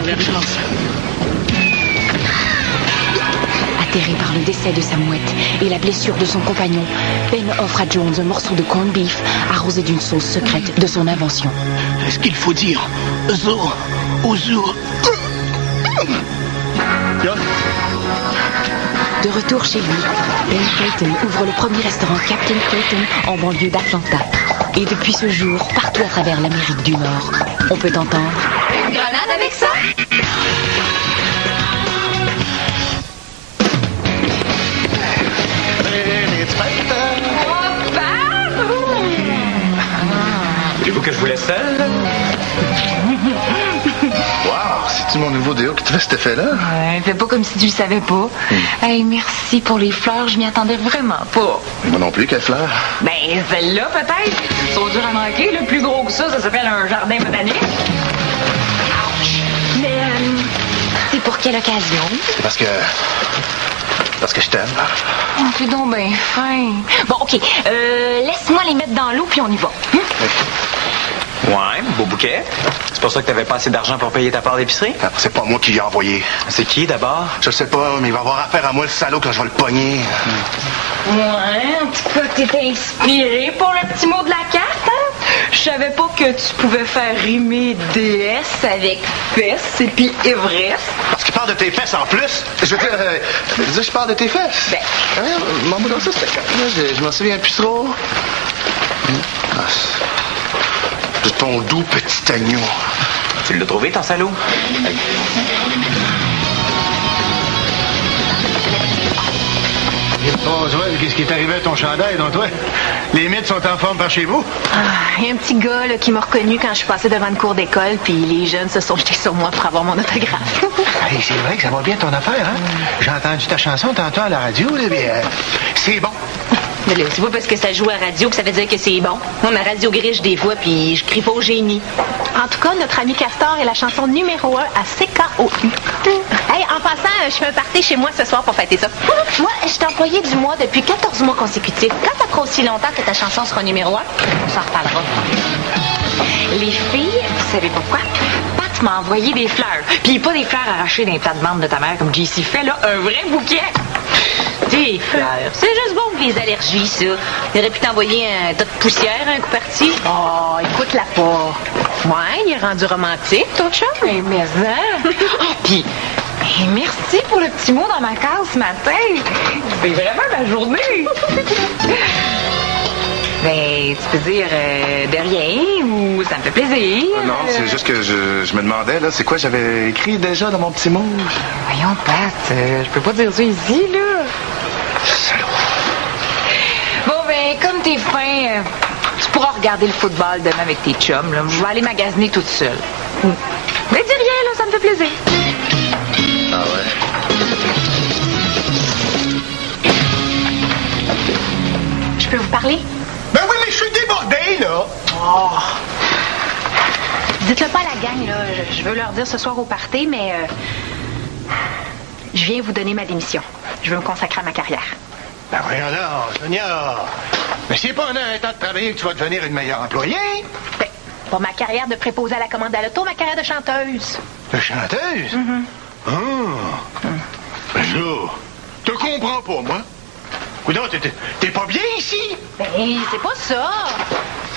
dernière chance. Atterré par le décès de sa mouette et la blessure de son compagnon, Ben offre à Jones un morceau de corned beef arrosé d'une sauce secrète de son invention. Est-ce qu'il faut dire Zo ou Zo? De retour chez lui, Ben Clayton ouvre le premier restaurant Captain Clayton en banlieue d'Atlanta. Et depuis ce jour, partout à travers l'Amérique du Nord, on peut entendre... Une grenade avec ça? Voulez-vous que je vous laisse seul? Wow, c'est-tu mon nouveau déo qui te fait cet effet-là? Ouais, fais pas comme si tu le savais pas. Hey, merci pour les fleurs, je m'y attendais vraiment pas. Moi non plus, quelle fleur? Ben, celle-là, peut-être. Ils sont durs à manquer. Le plus gros que ça s'appelle un jardin botanique. Ouch. Mais, c'est pour quelle occasion? C'est parce que je t'aime. Oh, t'es donc bien fin. Bon, OK. Laisse-moi les mettre dans l'eau, puis on y va. Ouais, beau bouquet. C'est pour ça que t'avais pas assez d'argent pour payer ta part d'épicerie? Ah, c'est pas moi qui l'ai envoyé. C'est qui, d'abord? Je sais pas, mais il va avoir affaire à moi, le salaud, quand je vais le pogner. Ouais, en tout cas, t'étais inspiré pour le petit mot de la carte, hein? Je savais pas que tu pouvais faire rimer déesse avec fesses et puis Everest. Parce qu'il parle de tes fesses en plus. Je veux dire, je parle de tes fesses. Ben, Maman, dans ça, c'était quand? Je m'en souviens plus trop. De ton doux petit agneau. Tu l'as trouvé, ton salaud? Bon, Joël, qu'est-ce qui est arrivé à ton chandail, donc toi? Les mythes sont en forme par chez vous? Il y a un petit gars là, qui m'a reconnu quand je suis passée devant une cour d'école, puis les jeunes se sont jetés sur moi pour avoir mon autographe. Hey, c'est vrai que ça va bien ton affaire, hein? J'ai entendu ta chanson tantôt à la radio, là, mais c'est bon. Mais là, c'est pas parce que ça joue à radio que ça veut dire que c'est bon. Moi, ma radio griche des fois, puis je crie pas au génie. En tout cas, notre ami Castor est la chanson numéro 1 à CKOU. Hey, en passant, je fais un party chez moi ce soir pour fêter ça. Moi, je t'ai employé du mois depuis 14 mois consécutifs. Quand ça fera aussi longtemps que ta chanson sera numéro 1, on s'en reparlera. les filles, vous savez pourquoi? Pat m'a envoyé des fleurs. Puis pas des fleurs arrachées d'un plat de menthe de ta mère comme JC fait, là. Un vrai bouquet. Des fleurs. C'est juste bon pour les allergies, ça. Il aurait pu t'envoyer un tas de poussière, un coup parti. Oh, écoute-la pas. Ouais, il est rendu romantique, ton chum. Mais hein? Oh, puis, merci pour le petit mot dans ma case ce matin. C'est vraiment ma journée. Ben, tu peux dire de rien ou ça me fait plaisir. Non, c'est juste que je me demandais, là, c'est quoi j'avais écrit déjà dans mon petit mot? Voyons, Pat, je peux pas dire ça ici, là. Salaud. Bon, ben, comme t'es fin, tu pourras regarder le football demain avec tes chums, là. Je vais aller magasiner toute seule. Mais dis rien, là, ça me fait plaisir. Ah ouais? Je peux vous parler? Ben oui, mais je suis débordé, là. Oh. Dites-le pas à la gang, là. Je veux leur dire ce soir au party, mais je viens vous donner ma démission. Je veux me consacrer à ma carrière. Ben voyons là, Sonia. Mais c'est pas en arrêtant de travailler que tu vas devenir une meilleure employée. Ben, pour ma carrière de préposée à la commande à l'auto, ma carrière de chanteuse. De chanteuse? Ah. Ben là, te comprends pas, moi. Coudonc, t'es pas bien ici? Ben, c'est pas ça.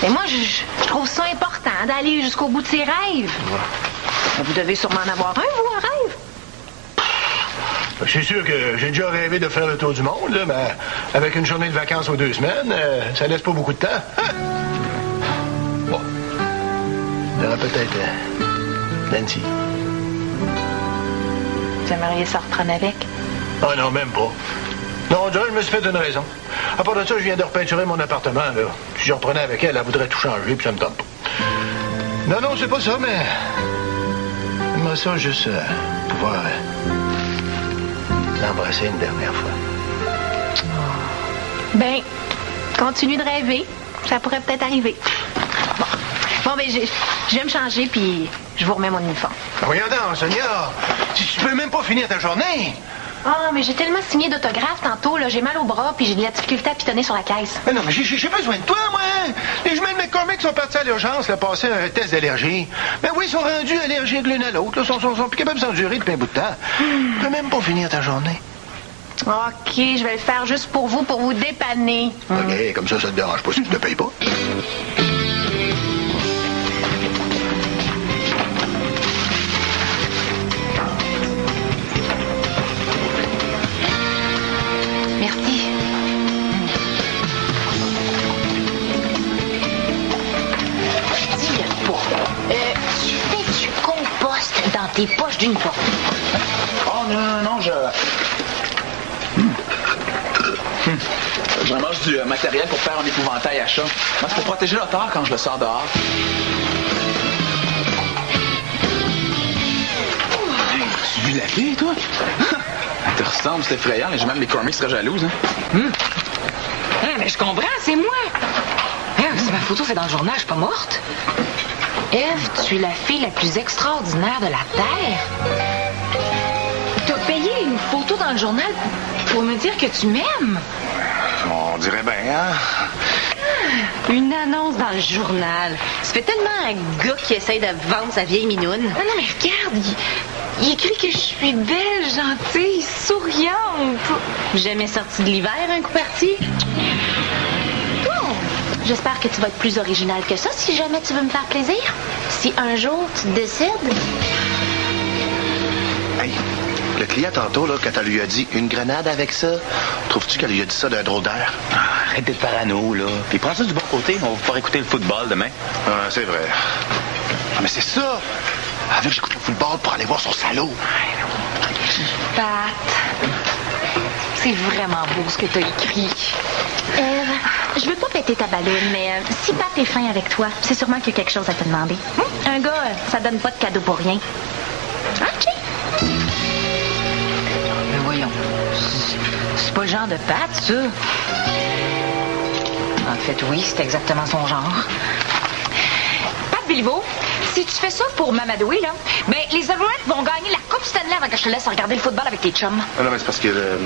Mais moi, je trouve ça important d'aller jusqu'au bout de ses rêves. Ben, vous devez sûrement en avoir un, vous, un rêve? Ben, c'est sûr que j'ai déjà rêvé de faire le tour du monde, là, mais avec une journée de vacances aux 2 semaines, ça laisse pas beaucoup de temps. Hein? Bon. Il y aura peut-être Nancy. Vous aimeriez ça reprendre avec? Ah non, même pas. Non, déjà, je me suis fait une raison. À part de ça, je viens de repeinturer mon appartement, là. Si je reprenais avec elle, elle voudrait tout changer, puis ça me tente pas. Non, c'est pas ça, mais... J'aimerais ça juste pouvoir l'embrasser une dernière fois. Ben, continue de rêver. Ça pourrait peut-être arriver. Bon, ben, je vais me changer, puis je vous remets mon uniforme. Voyons donc, Sonia, tu peux même pas finir ta journée. Ah, mais j'ai tellement signé d'autographes tantôt, là. J'ai mal au bras, puis j'ai de la difficulté à pitonner sur la caisse. Mais non, mais j'ai besoin de toi, moi. Les jumelles McCormick qu'ils sont partis à l'urgence, là, passer un test d'allergie. Ben oui, ils sont rendus allergiques l'une à l'autre. Là, sont plus capables de s'endurer depuis un bout de temps. Tu peux même pas finir ta journée. OK, je vais le faire juste pour vous dépanner. OK, comme ça te dérange pas si tu te payes pas. Merci. Dis-le pas. Tu fais du compost dans tes poches d'uniforme. Oh non, je ramasse du matériel pour faire un épouvantail à chat. Moi, c'est pour protéger l'auteur quand je le sors dehors. Hey, tu vu la fille, toi? Elle te ressemble, c'est effrayant. Les jumelles, les cormiques seraient jalouses, hein? Mais je comprends, c'est moi. Si ma photo, c'est dans le journal, je suis pas morte. Ève, tu es la fille la plus extraordinaire de la Terre. T'as payé une photo dans le journal pour me dire que tu m'aimes. On dirait bien, hein? Une annonce dans le journal. Ça fait tellement un gars qui essaye de vendre sa vieille minoune. Non, mais regarde, il écrit que je suis belle, gentille, souriante. Jamais sorti de l'hiver, un coup parti. J'espère que tu vas être plus original que ça si jamais tu veux me faire plaisir. Si un jour tu décides. Hey, le client tantôt, là, quand elle lui a dit une grenade avec ça, trouves-tu qu'elle lui a dit ça d'un drôle d'air? Arrête d'être parano, là. Puis prends ça du bon côté, on va pouvoir écouter le football demain. C'est vrai. Ah, mais c'est ça! Elle veut que j'écoute le football pour aller voir son salaud. Pat, c'est vraiment beau ce que t'as écrit. Ève, je veux pas péter ta balloune, mais si Pat est fin avec toi, c'est sûrement qu'il y a quelque chose à te demander. Un gars, ça donne pas de cadeau pour rien. OK. Mais voyons, c'est pas le genre de Pat, ça. En fait, oui, c'est exactement son genre. Pat Béliveau, si tu fais ça pour m'amadouer, là, ben les Alouettes vont gagner la Coupe Stanley avant que je te laisse regarder le football avec tes chums. Non, mais c'est parce que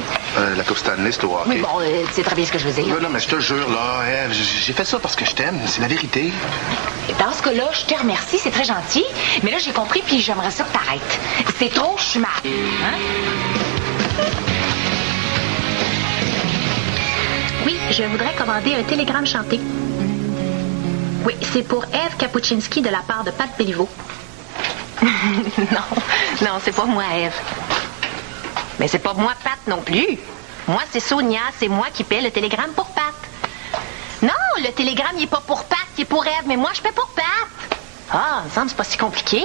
la Coupe Stanley, c'est au hockey. Mais bon, c'est très bien ce que je veux dire. Non, mais je te jure, là, Ève, j'ai fait ça parce que je t'aime. C'est la vérité. Dans ce cas-là, je te remercie, c'est très gentil. Mais là, j'ai compris, puis j'aimerais ça que t'arrêtes. C'est trop, je suis mal. Hein? Oui, je voudrais commander un télégramme chanté. Oui, c'est pour Ève Kapuczynski de la part de Pat Béliveau. Non, c'est pas moi, Ève. Mais c'est pas moi, Pat, non plus. Moi, c'est Sonia. C'est moi qui paie le télégramme pour Pat. Non, le télégramme, il est pas pour Pat, il est pour Ève, mais moi, je paie pour Pat. Ah, il me semble que c'est pas si compliqué.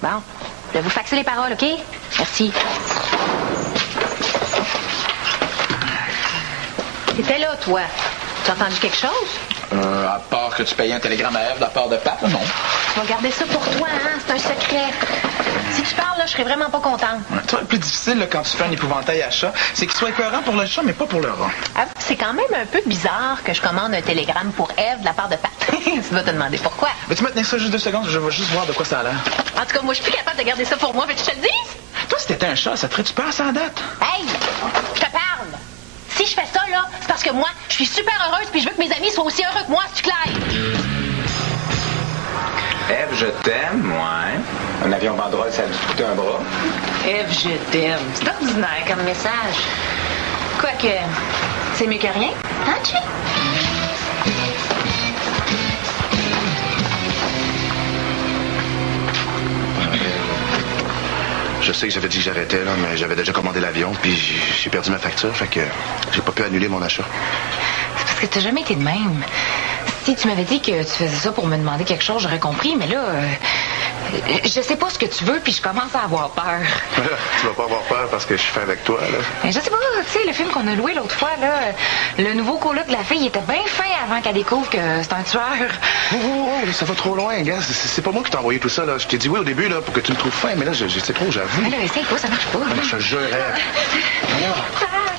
Bon, je vais vous faxer les paroles, OK? Merci. T'étais là, toi. Tu as entendu quelque chose? À part que tu payais un télégramme à Ève de la part de Pat, non? Tu vas garder ça pour toi, hein? C'est un secret. Si tu parles, là, je serais vraiment pas contente. Toi, le plus difficile, là, quand tu fais un épouvantail à chat, c'est qu'il soit épeurant pour le chat, mais pas pour le rat. Ah, c'est quand même un peu bizarre que je commande un télégramme pour Ève de la part de Pat. Tu vas te demander pourquoi. Veux-tu me tenir ça juste 2 secondes? Je vais juste voir de quoi ça a l'air. En tout cas, moi, je suis plus capable de garder ça pour moi. Veux-tu que je te le dise? Toi, si t'étais un chat, ça te ferait-tu peur, ça, à date? Hey! Je te parle! Si je fais ça, là, c'est parce que moi, je suis super heureuse puis je veux que mes amis soient aussi heureux que moi, c'est clair. Ève, je t'aime, ouais. Un avion banderole, ça a dû te coûter un bras. Ève, je t'aime. C'est ordinaire comme message. Quoique, c'est mieux que rien. Hein, tu? Je sais que j'avais dit que j'arrêtais, là, mais j'avais déjà commandé l'avion, puis j'ai perdu ma facture, fait que j'ai pas pu annuler mon achat. C'est parce que t'as jamais été de même. Si tu m'avais dit que tu faisais ça pour me demander quelque chose, j'aurais compris, mais là, je sais pas ce que tu veux, puis je commence à avoir peur. Tu vas pas avoir peur parce que je suis fin avec toi, là. Je sais pas, tu sais, le film qu'on a loué l'autre fois, là, le nouveau coloc de la fille, il était bien fin avant qu'elle découvre que c'est un tueur. Oh, ça va trop loin, gars. C'est pas moi qui t'ai envoyé tout ça, là. Je t'ai dit oui au début, là, pour que tu me trouves fin, mais là, je sais trop, j'avoue. Mais là, essaye pas, ça marche pas. Je te jure, Ève.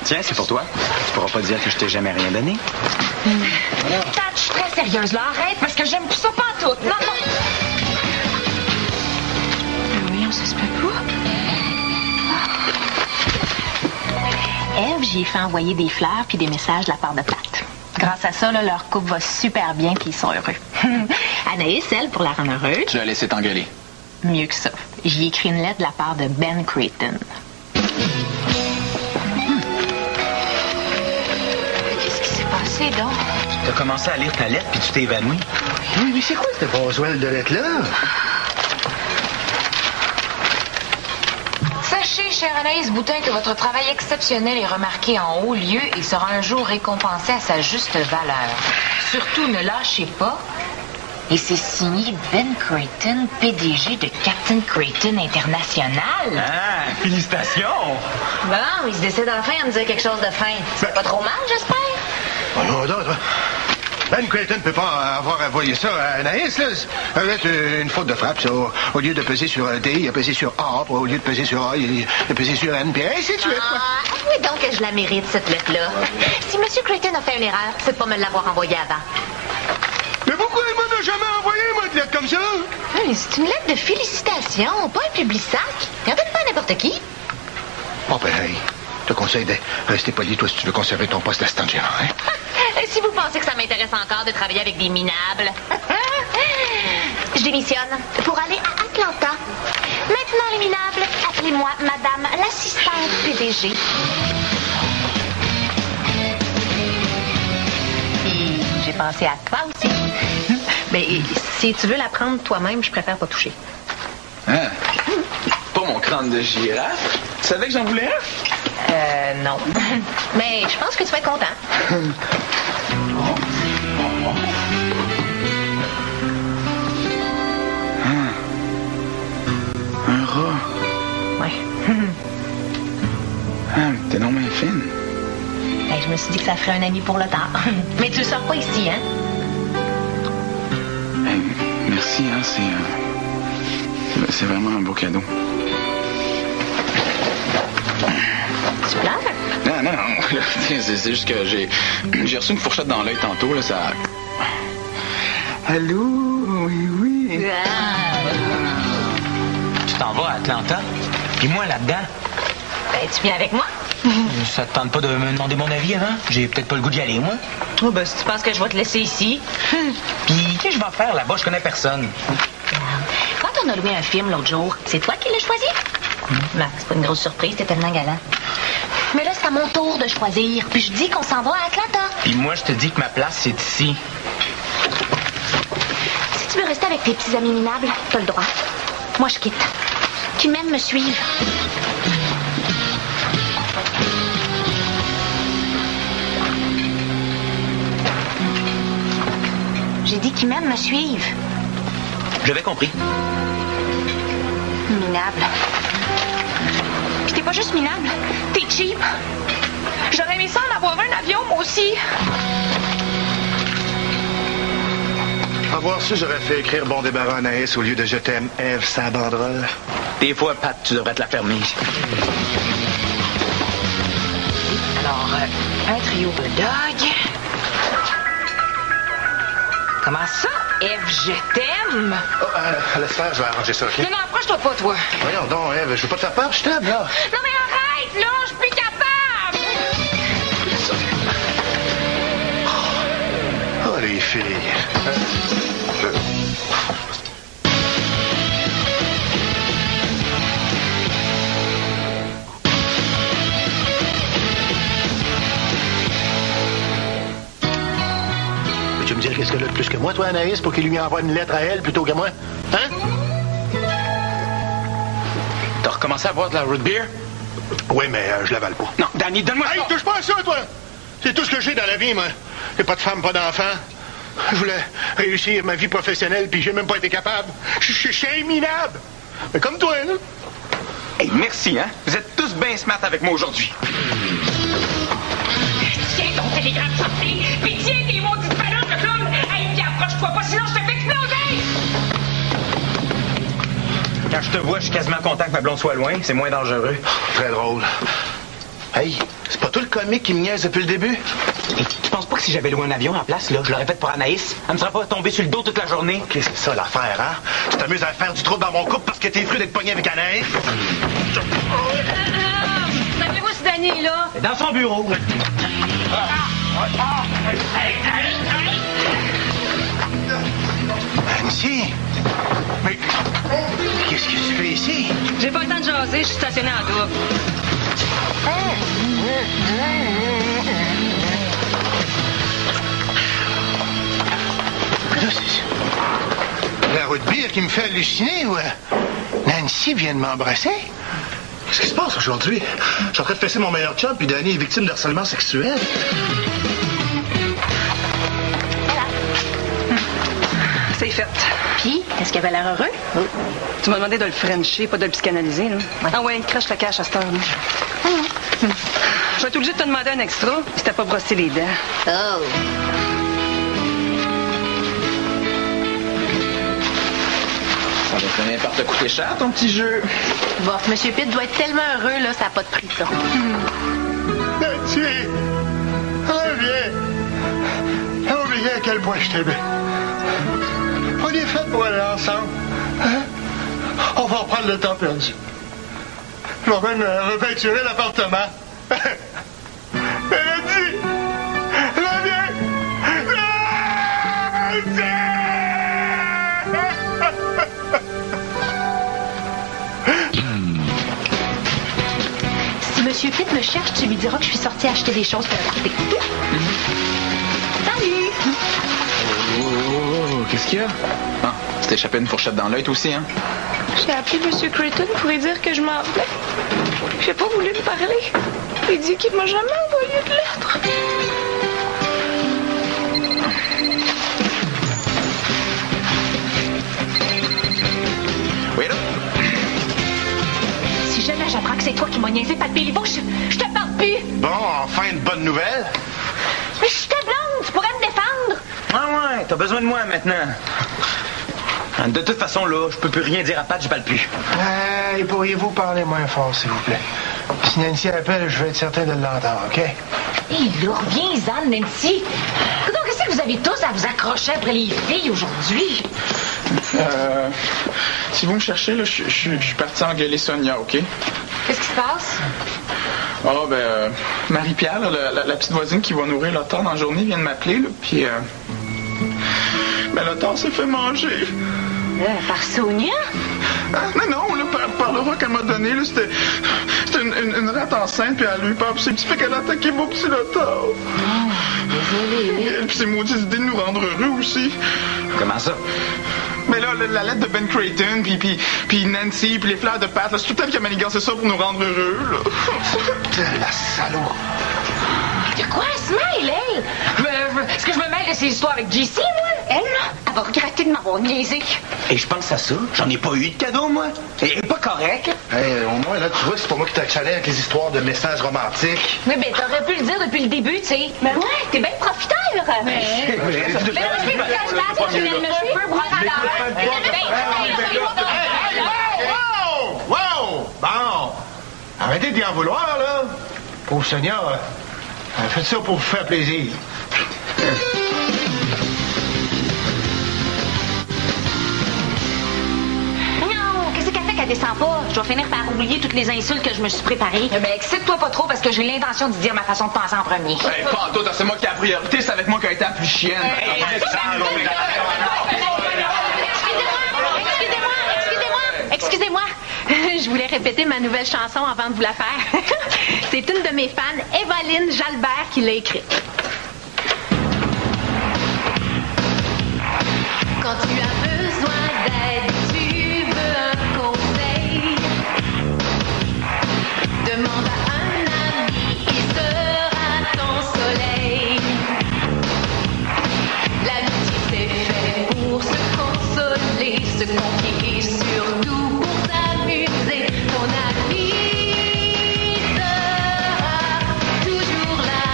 Tiens, c'est pour toi. Tu pourras pas dire que je t'ai jamais rien donné. Pat, je suis très sérieuse, là. Arrête, parce que j'aime plus ça pas tout. Non, non. Voyons, ça se peut pas. Ève, j'ai fait envoyer des fleurs puis des messages de la part de Pat. Grâce à ça, là, leur couple va super bien puis ils sont heureux. Anaïs, elle, pour la rendre heureuse... Tu l'as laissé t'engueuler. Mieux que ça. J'y ai écrit une lettre de la part de Ben Creighton. Qu'est-ce qui s'est passé, donc? T'as commencé à lire ta lettre puis tu t'es évanoui. Oui, mais c'est quoi cette Boswell de lettre-là? Sachez, chère Anaïs Boutin, que votre travail exceptionnel est remarqué en haut lieu et sera un jour récompensé à sa juste valeur. Surtout, ne lâchez pas. Et c'est signé Ben Creighton, PDG de Captain Creighton International. Ah, félicitations! Bon, il se décide enfin à me dire quelque chose de fin. C'est pas trop mal, j'espère? Oh non, non, toi. Ben Creighton ne peut pas avoir envoyé ça à Anaïs, là. Ça va être une faute de frappe, ça. Au lieu de peser sur D, il a pesé sur A. Au lieu de peser sur A, il a pesé sur N, puis ainsi de suite, quoi. Oui, donc que je la mérite, cette lettre-là. Si M. Creighton a fait une erreur, c'est de pas me l'avoir envoyée avant. Mais pourquoi il m'en a jamais envoyé, moi, de lettre comme ça? C'est une lettre de félicitations, pas un public-sac. Il en donne pas à n'importe qui. Oh, ben, hey, je te conseille de rester poli, toi, si tu veux conserver ton poste d'assistant gérant, hein? Si vous pensez que ça m'intéresse encore de travailler avec des minables. Je démissionne pour aller à Atlanta. Maintenant, les minables, appelez-moi Madame l'assistante PDG. Puis j'ai pensé à toi aussi. Mais si tu veux la prendre toi-même, je préfère pas toucher. Hein? Pas mon crâne de girafe. Tu savais que j'en voulais un? Non. Mais je pense que tu vas être content. Un rat. Ouais. Ah, t'es non bien fine. Ben, je me suis dit que ça ferait un ami pour le temps. Mais tu le sors pas ici, hein? Hey, merci, hein, c'est vraiment un beau cadeau. Tu pleures? Non. C'est juste que j'ai reçu une fourchette dans l'œil tantôt, là, ça... Allô? Oui. Tu t'en vas à Atlanta? Puis moi, là-dedans? Ben, tu viens avec moi? Ça te tente pas de me demander mon avis avant? J'ai peut-être pas le goût d'y aller, moi. Oh, ben, si tu penses que je vais te laisser ici. Puis, qu'est-ce que je vais faire là-bas? Je connais personne. Quand on a loué un film l'autre jour, c'est toi qui l'as choisi? Ben, c'est pas une grosse surprise, t'es tellement galant. Mais là, c'est à mon tour de choisir. Puis je dis qu'on s'en va à Atlanta. Puis moi, je te dis que ma place, c'est ici. Si tu veux rester avec tes petits amis minables, t'as le droit. Moi, je quitte. Qui m'aiment me suivre. J'ai dit qu'ils m'aiment me suivre. J'avais compris. Minable. Puis t'es pas juste minable, t'es cheap. J'aurais aimé ça en avoir un avion, moi aussi. Avoir su, j'aurais fait écrire bon débarras à Anaïs au lieu de je t'aime, Ève, sa banderole. Des fois, Pat, tu devrais te la fermer. Alors, un trio de dog. Comment ça, Ève, je t'aime? Oh, laisse faire, je vais arranger ça, OK? Non, approche-toi pas, toi. Voyons donc, Ève, je veux pas te faire peur, je t'aime, là. Non, mais arrête, là, je suis plus capable. Oh, les filles. Tu me dire qu'est-ce qu'elle a de plus que moi, toi, Anaïs, pour qu'il lui envoie une lettre à elle plutôt que moi? Hein? T'as recommencé à boire de la root beer? Oui, mais je l'avale pas. Non, Danny, donne-moi ça! Hey, touche pas à ça, toi! C'est tout ce que j'ai dans la vie, moi. J'ai pas de femme, pas d'enfant. Je voulais réussir ma vie professionnelle, puis j'ai même pas été capable. Je suis minable. Mais comme toi, là. Hey, merci, hein? Vous êtes tous bien smart avec moi aujourd'hui. Tiens ton télégramme sorti, puis tiens tes maudites ballons de clown. Hey, puis approche-toi pas, sinon je te fais exploser. Quand je te vois, je suis quasiment content que ma blonde soit loin. C'est moins dangereux. Très drôle. Hey, c'est pas toi le comique qui me niaise depuis le début? Et tu penses pas que si j'avais loué un avion en place, là, je l'aurais fait pour Anaïs? Elle me serait pas tombée sur le dos toute la journée? OK, c'est ça l'affaire, hein? Tu t'amuses à faire du trouble dans mon couple parce que t'es fru d'être pogné avec Anaïs? Savez-vous si Danny est là? Dans son bureau. Ah! Nancy? Mais qu'est-ce que tu fais ici? J'ai pas le temps de jaser, je suis stationnée en double. Là, c'est la route de bière qui me fait halluciner ou Nancy vient de m'embrasser? Qu'est-ce qui se passe aujourd'hui? Je suis en train de fesser mon meilleur chum, puis Danny est victime de harcèlement sexuel. C'est fait. Puis, est-ce qu'il avait l'air heureux? Oh. Tu m'as demandé de le frencher, pas de le psychanalyser, là. Ouais. Ah ouais, crache ta cache à cette heure-là. Je vais être obligée de te demander un extra si t'as pas brossé les dents. Oh. Ça va finir par te coûter cher, ton petit jeu. Bof, Monsieur Pitt doit être tellement heureux, là, ça n'a pas de prix, ça. Nancy! Reviens! Oubliez à quel point je t'aimais. On est fait pour aller ensemble. Hein? On va reprendre le temps perdu. Je vais même repeinturer l'appartement. Mélodie! Reviens! Si Monsieur Pitt me cherche, tu lui diras que je suis sortie acheter des choses pour le party. Salut! Oh, qu'est-ce qu'il y a? Ah, tu t'es échappé une fourchette dans l'œil, toi aussi, hein? J'ai appelé M. Creighton pour lui dire que je m'en vais. J'ai pas voulu me parler. Il dit qu'il m'a jamais envoyé de lettre. Oui, là? Si jamais j'apprends que c'est toi qui m'as niaisé par le péribouche, je te parle plus! Bon, enfin une bonne nouvelle. Mais je suis ta blonde, tu pourrais me défendre! Ah ouais, t'as besoin de moi maintenant. De toute façon, là, je peux plus rien dire à Pat, je balle plus. Hey, pourriez-vous parler moins fort, s'il vous plaît? Si Nancy appelle, je vais être certain de l'entendre, OK? Hé, là, reviens-en, Nancy. Donc, qu'est-ce que vous avez tous à vous accrocher après les filles aujourd'hui? Si vous me cherchez, là, je suis parti engueuler Sonia, OK? Qu'est-ce qui se passe? Ah, ben, Marie-Pierre, là, la petite voisine qui va nourrir l'automne dans la journée, vient de m'appeler, là, puis... Ben, l'automne s'est fait manger. Par Sonia? Ah, non, là, par le roi qu'elle m'a donné, là, c'était une rate enceinte, puis elle a eu peur, puis c'est petit fait qu'elle a attaqué mon petit Lothar. Désolée. Puis c'est maudite idée de nous rendre heureux aussi. Comment ça? Mais là, la lettre de Ben Creighton, puis Nancy, puis les fleurs de Pat, là, c'est tout elle qui a manigancé ça pour nous rendre heureux, là. La salaud! De quoi elle se mêle, elle? Est-ce que je me mêle de ces histoires avec JC, moi? Elle, là, elle va regretter de m'avoir niaisé. Et je pense à ça. J'en ai pas eu de cadeau, moi. Elle est pas correcte. Hey, au moins, là, tu vois, c'est pas moi qui t'ai chalé avec les histoires de messages romantiques. Oui, ben, t'aurais pu le dire depuis le début, tu sais. Mais ouais, t'es bien profiteur. Mais je vais me cacher là, si tu viens de me suivre, prends à l'heure. Wow! Bon! Arrêtez d'y en vouloir, là. Pauvre Sonia, faites ça pour vous faire plaisir. Non, qu'est-ce qu'elle fait qu'elle descend pas? Je dois finir par oublier toutes les insultes que je me suis préparées. Ben, excite-toi pas trop parce que j'ai l'intention de dire ma façon de penser en premier. Hey, pas toi, c'est moi qui ai la priorité, c'est avec moi qu'elle a été la plus chienne. Excusez-moi. Je voulais répéter ma nouvelle chanson avant de vous la faire. C'est une de mes fans, Evaline Jalbert, qui l'a écrite. Quand tu as besoin d'aide, tu veux un conseil, demande à un ami, il sera ton soleil. L'amitié c'est fait pour se consoler, se confier et surtout pour s'amuser. Ton ami sera toujours là.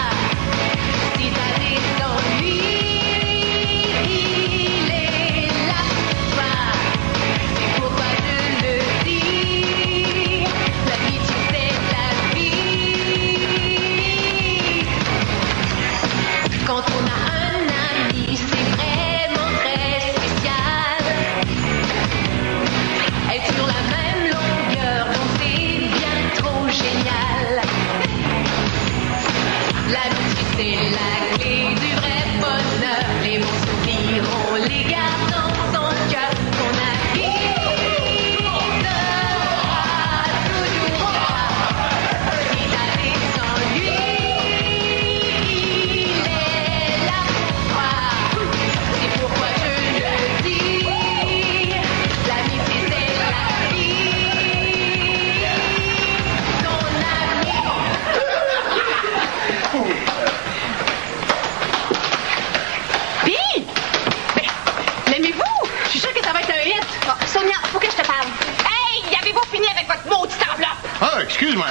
votre maudite enveloppe! Ah, excuse-moi.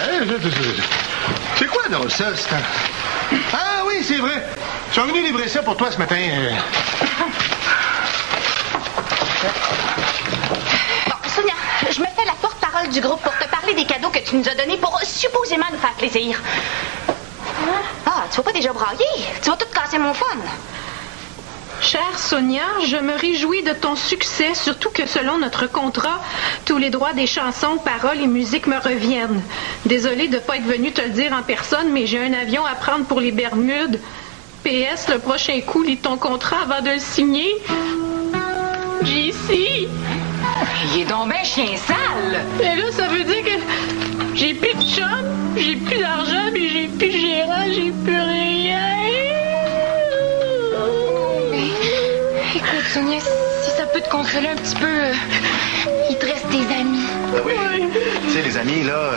C'est quoi donc ça? Ah oui, c'est vrai. Ils sont venus livrer ça pour toi ce matin. Bon, Sonia, je me fais la porte-parole du groupe pour te parler des cadeaux que tu nous as donnés pour supposément nous faire plaisir. Ah, tu vas pas déjà brailler? Tu vas tout casser mon fun. Chère Sonia, je me réjouis de ton succès, surtout que selon notre contrat, tous les droits des chansons, paroles et musique me reviennent. Désolée de ne pas être venue te le dire en personne, mais j'ai un avion à prendre pour les Bermudes. PS, le prochain coup, lis ton contrat avant de le signer. JC! Il est donc ben chien sale! Et là, ça veut dire que j'ai plus de chum, j'ai plus d'argent, puis j'ai plus de gérant, j'ai plus rien. Écoute, Sonia, si ça peut te consoler un petit peu, il te reste des amis. Ben oui. Tu sais, les amis, là,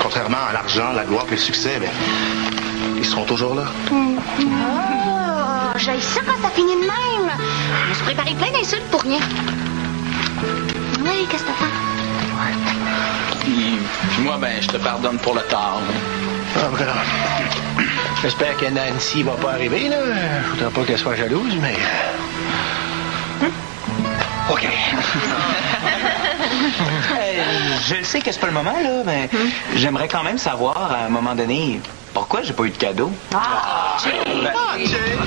contrairement à l'argent, la gloire et le succès, ben, ils seront toujours là. Oh, j'ai ça quand ça finit de même. Je me suis préparé plein d'insultes pour rien. Oui, qu'est-ce que t'as fait? Puis moi, ben, je te pardonne pour le tort. Ah, ben, j'espère que Nancy va pas arriver, là. Je voudrais pas qu'elle soit jalouse, mais... OK. Je le sais que c'est pas le moment, là, mais j'aimerais quand même savoir, à un moment donné, pourquoi j'ai pas eu de cadeau. Ah, Ah, Jay!